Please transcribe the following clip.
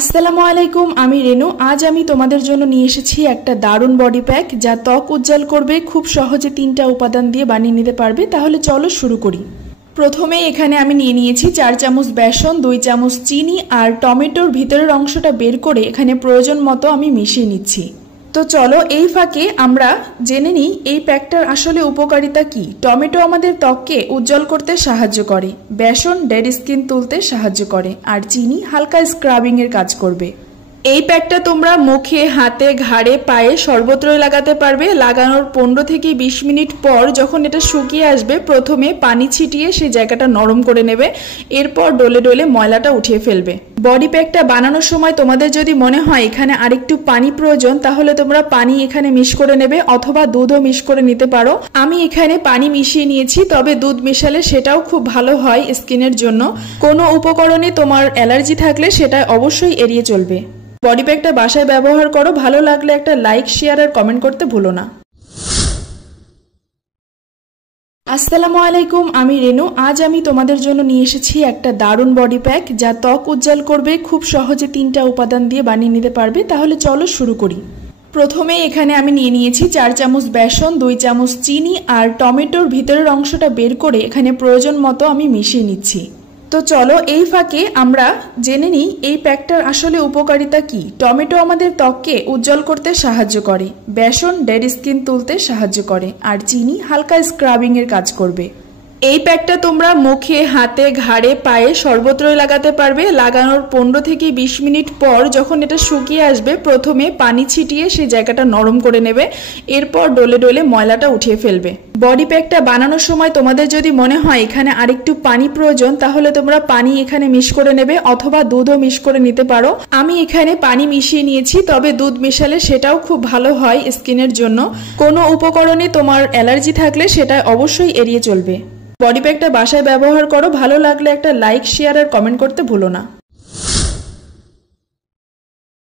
আসসালামু আলাইকুম, আমি রেনু। আজ আমি তোমাদের জন্য নিয়ে এসেছি একটা দারুণ বডি প্যাক যা ত্বক উজ্জ্বল করবে। খুব সহজে 3টা উপাদান দিয়ে বানিয়ে নিতে পারবে। তাহলে চলো শুরু করি। প্রথমে এখানে আমি নিয়ে নিয়েছি 4 চামচ বেসন, 2 চামচ চিনি আর টমেটোর ভিতরের অংশটা বের করে এখানে প্রয়োজন মতো আমি মিশিয়ে নিচ্ছি। তো চলো এই ফাঁকে আমরা জেনে নিই এই প্যাকটার আসলে উপকারিতা কি। টমেটো আমাদের ত্বককে উজ্জ্বল করতে সাহায্য করে, বেসন ডেড স্কিন তুলতে সাহায্য করে আর চিনি হালকা স্ক্রাবিং এর কাজ করবে। এই প্যাকটা তোমরা মুখে, হাতে, ঘাড়ে, পায়ে সর্বত্রই লাগাতে পারবে। লাগানোর 15 থেকে 20 মিনিট পর যখন এটা শুকিয়ে আসবে, প্রথমে পানি ছিটিয়ে সেই জায়গাটা নরম করে নেবে। এরপর ডলে ডলে ময়লাটা উঠিয়ে ফেলবে। বডি প্যাকটা বানানোর সময় তোমাদের যদি মনে হয় এখানে আরেকটু পানি প্রয়োজন, তাহলে তোমরা পানি এখানে মিক্স করে নেবে অথবা দুধও মিক্স করে নিতে পারো। আমি এখানে পানি মিশিয়ে নিয়েছি, তবে দুধ মিশালে সেটাও খুব ভালো হয় স্কিনের জন্য। কোনো উপকরণে তোমার অ্যালার্জি থাকলে সেটা অবশ্যই এড়িয়ে চলবে। বডি প্যাকটা বাসায় ব্যবহার করো। ভালো লাগলে একটা লাইক, শেয়ার আর কমেন্ট করতে ভুলো না। আসসালামু আলাইকুম, আমি রেনু। আজ আমি তোমাদের জন্য নিয়ে এসেছি একটা দারুণ বডি প্যাক যা ত্বক উজ্জ্বল করবে। খুব সহজে 3টা উপাদান দিয়ে বানিয়ে নিতে পারবে। তাহলে চলো শুরু করি। প্রথমে এখানে আমি নিয়ে নিয়েছি 4 চামচ বেসন, 2 চামচ চিনি আর টমেটোর ভিতরের অংশটা বের করে এখানে প্রয়োজন মতো আমি মিশিয়ে নিচ্ছি। তো চলো এই ফাঁকে আমরা জেনে নিই এই প্যাকটার আসলে উপকারিতা কি। টমেটো আমাদের ত্বককে উজ্জ্বল করতে সাহায্য করে, বেসন ডেড স্কিন তুলতে সাহায্য করে আর চিনি হালকা স্ক্রাবিং এর কাজ করবে। এই প্যাকটা তোমরা মুখে, হাতে, ঘাড়ে, পায়ে সর্বত্রই লাগাতে পারবে। লাগানোর 15 থেকে 20 মিনিট পর যখন এটা শুকিয়ে আসবে, প্রথমে পানি ছিটিয়ে সেই জায়গাটা নরম করে নেবে। এরপর ডলে ডলে ময়লাটা উঠিয়ে ফেলবে। বডি প্যাকটা বানানোর সময় তোমাদের যদি মনে হয় এখানে আরেকটু পানি প্রয়োজন, তাহলে তোমরা পানি এখানে মিক্স করে নেবে অথবা দুধও মিক্স করে নিতে পারো। আমি এখানে পানি মিশিয়ে নিয়েছি, তবে দুধ মিশালে সেটাও খুব ভালো হয় স্কিনের জন্য। কোনো উপকরণে তোমার অ্যালার্জি থাকলে সেটা অবশ্যই এড়িয়ে চলবে। বডি প্যাকটা বাসায় ব্যবহার করো। ভালো লাগলে একটা লাইক, শেয়ার আর কমেন্ট করতে ভুলো না।